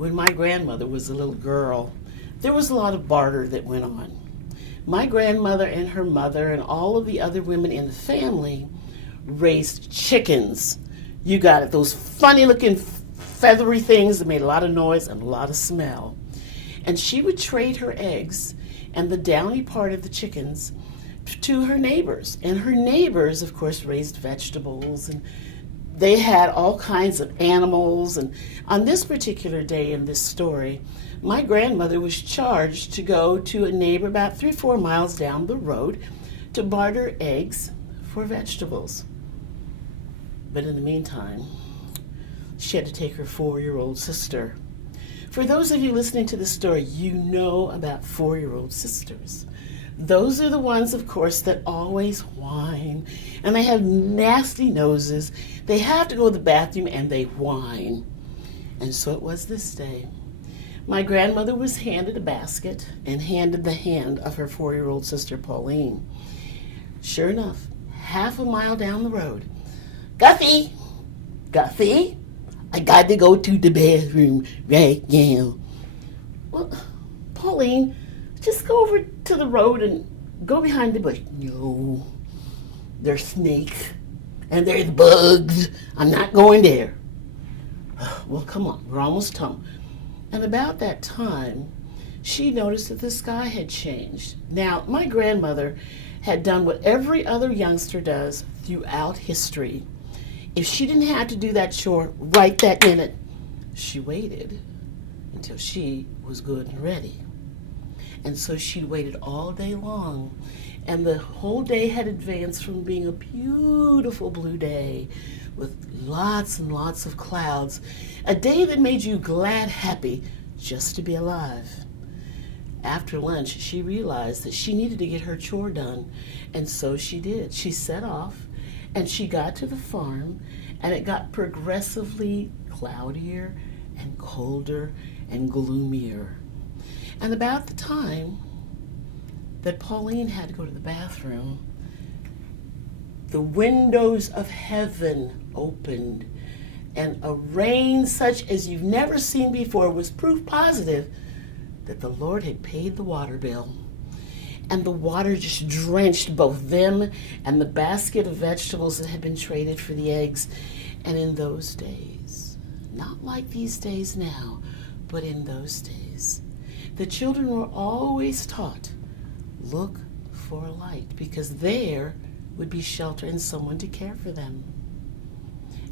When my grandmother was a little girl, there was a lot of barter that went on. My grandmother and her mother and all of the other women in the family raised chickens. You got it, those funny looking feathery things that made a lot of noise and a lot of smell. And she would trade her eggs and the downy part of the chickens to her neighbors. And her neighbors, of course, raised vegetables, and they had all kinds of animals. And on this particular day in this story, my grandmother was charged to go to a neighbor about 3 or 4 miles down the road to barter eggs for vegetables. But in the meantime, she had to take her 4-year-old sister. For those of you listening to this story, you know about 4-year-old sisters. Those are the ones, of course, that always whine, and they have nasty noses. They have to go to the bathroom and they whine. And so it was this day. My grandmother was handed a basket and handed the hand of her 4-year-old sister, Pauline. Sure enough, half a mile down the road, Gussie, I got to go to the bathroom right now. Well, Pauline, just go over to the road and go behind the bush. No, there's snakes and there's bugs. I'm not going there. Well, come on, we're almost home. And about that time, she noticed that the sky had changed. Now, my grandmother had done what every other youngster does throughout history. If she didn't have to do that chore right that minute, she waited until she was good and ready. And so she waited all day long. And the whole day had advanced from being a beautiful blue day with lots and lots of clouds, a day that made you glad, happy just to be alive. After lunch, she realized that she needed to get her chore done, and so she did. She set off, and she got to the farm, and it got progressively cloudier and colder and gloomier. And about the time that Pauline had to go to the bathroom, the windows of heaven opened, and a rain such as you've never seen before was proof positive that the Lord had paid the water bill. And the water just drenched both them and the basket of vegetables that had been traded for the eggs. And in those days, not like these days now, but in those days, the children were always taught, look for a light, because there would be shelter and someone to care for them.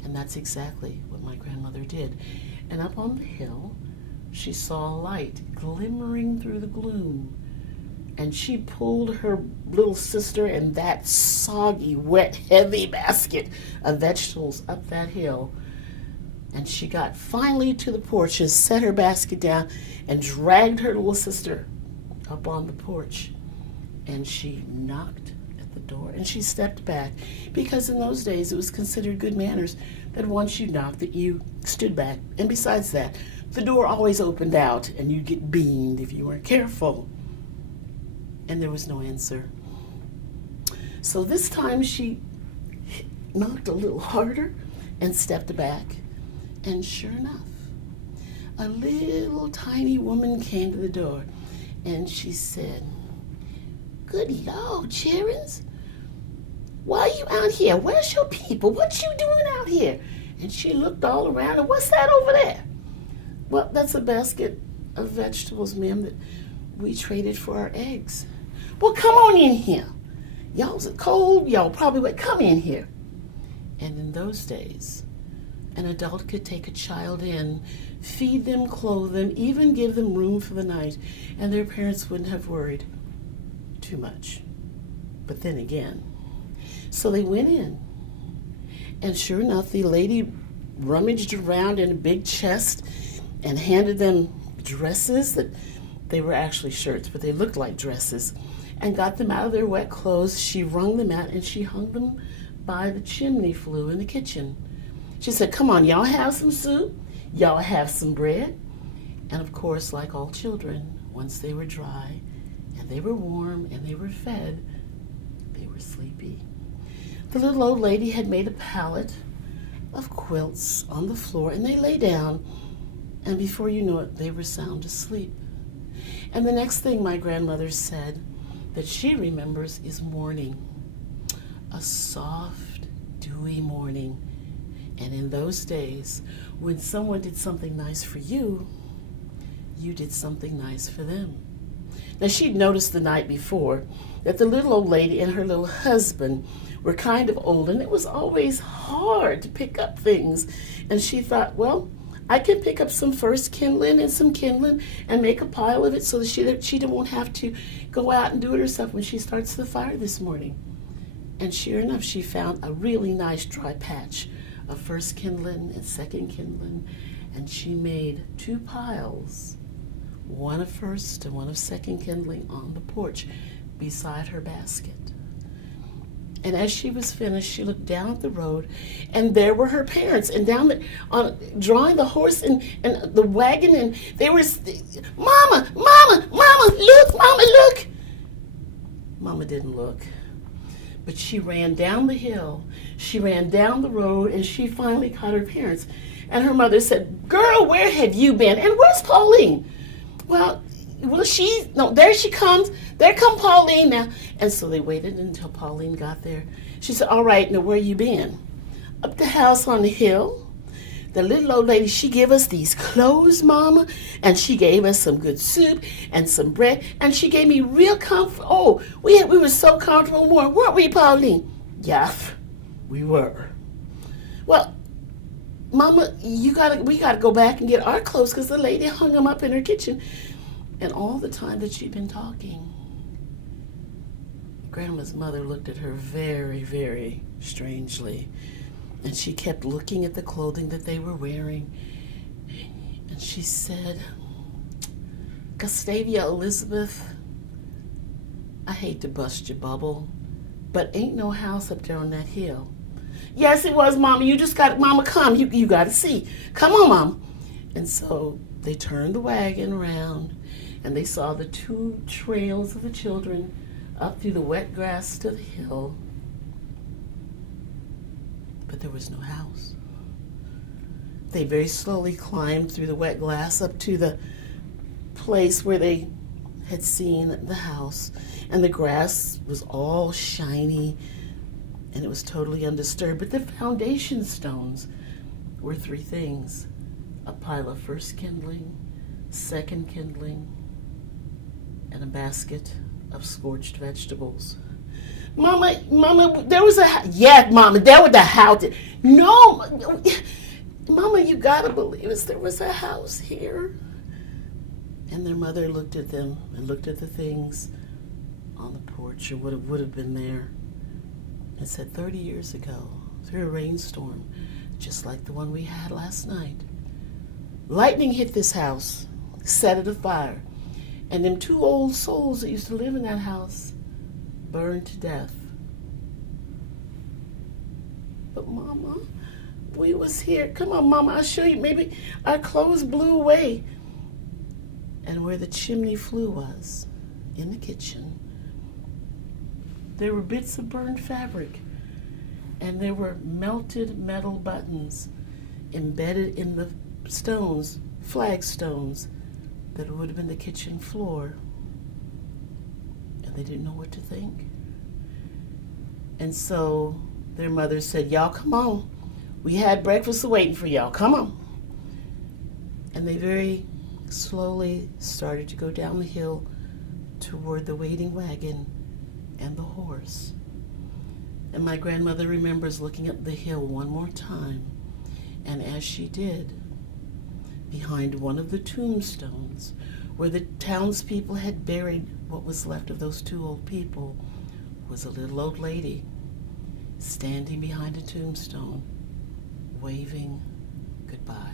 And that's exactly what my grandmother did. And up on the hill, she saw a light glimmering through the gloom. And she pulled her little sister and that soggy, wet, heavy basket of vegetables up that hill. And she got finally to the porch and set her basket down and dragged her little sister up on the porch. And she knocked at the door and she stepped back, because in those days it was considered good manners that once you knocked that you stood back. And besides that, the door always opened out and you'd get beamed if you weren't careful. And there was no answer. So this time she knocked a little harder and stepped back. And sure enough, a little tiny woman came to the door and she said, "Good Lord, Cherins, why are you out here? Where's your people? What you doing out here?" And she looked all around, and what's that over there? "Well, that's a basket of vegetables, ma'am, that we traded for our eggs." "Well, come on in here. Y'all's cold, y'all probably wet. Come in here." And in those days, an adult could take a child in, feed them, clothe them, even give them room for the night, and their parents wouldn't have worried too much. But then again, so they went in, and sure enough, the lady rummaged around in a big chest and handed them dresses that they were actually shirts, but they looked like dresses, and got them out of their wet clothes. She wrung them out and she hung them by the chimney flue in the kitchen. She said, "Come on, y'all have some soup, y'all have some bread." And of course, like all children, once they were dry and they were warm and they were fed, they were sleepy. The little old lady had made a pallet of quilts on the floor, and they lay down And before you know it, they were sound asleep. And the next thing my grandmother said that she remembers is morning. A soft, dewy morning. And in those days, when someone did something nice for you, you did something nice for them. Now, she'd noticed the night before that the little old lady and her little husband were kind of old, and it was always hard to pick up things. And she thought, well, I can pick up some first kindling and some kindling and make a pile of it so that she won't have to go out and do it herself when she starts the fire this morning. And sure enough, she found a really nice dry patch of first kindling and second kindling, and she made 2 piles, one of first and one of second kindling, on the porch beside her basket. And as she was finished, she looked down at the road, and there were her parents, and drawing the horse and the wagon, and they were, Mama, Mama, Mama, look, Mama, look. Mama didn't look, but she ran down the hill, she ran down the road, and she finally caught her parents. And her mother said, girl, where have you been? And where's Pauline? Well, there she comes. There come Pauline now. And so they waited until Pauline got there. She said, all right, now where you been? Up the house on the hill. The little old lady, she gave us these clothes, Mama, and she gave us some good soup and some bread, and she gave me real comfort. Oh, we were so comfortable, weren't we, Pauline? Yeah, we were. Well, Mama, we gotta go back and get our clothes because the lady hung them up in her kitchen. And all the time that she'd been talking, Grandma's mother looked at her very, very strangely. And she kept looking at the clothing that they were wearing. And she said, Gustavia Elizabeth, I hate to bust your bubble, but ain't no house up there on that hill. Yes, it was, Mama. Mama, come. You got to see. Come on, Mom. And so they turned the wagon around, and they saw the 2 trails of the children up through the wet grass to the hill. But there was no house. They very slowly climbed through the wet grass up to the place where they had seen the house. And the grass was all shiny, and it was totally undisturbed. But the foundation stones were 3 things: a pile of first kindling, second kindling, and a basket of scorched vegetables. Mama, there was yeah, Mama, there was a house. No, Mama, you gotta believe us, there was a house here. And their mother looked at them and looked at the things on the porch, or what would have been there, and said, 30 years ago, through a rainstorm, just like the one we had last night, lightning hit this house, set it afire, and them 2 old souls that used to live in that house burned to death. But Mama, we was here. Come on, Mama, I'll show you. Maybe our clothes blew away. And where the chimney flue was, in the kitchen, there were bits of burned fabric, and there were melted metal buttons embedded in the stones, flagstones, that would have been the kitchen floor. And they didn't know what to think. And so their mother said, y'all come on. We had breakfast waiting for y'all. Come on. And they very slowly started to go down the hill toward the waiting wagon and the horse. And my grandmother remembers looking up the hill one more time. And as she did, behind one of the tombstones, where the townspeople had buried what was left of those 2 old people, was a little old lady standing behind a tombstone, waving goodbye.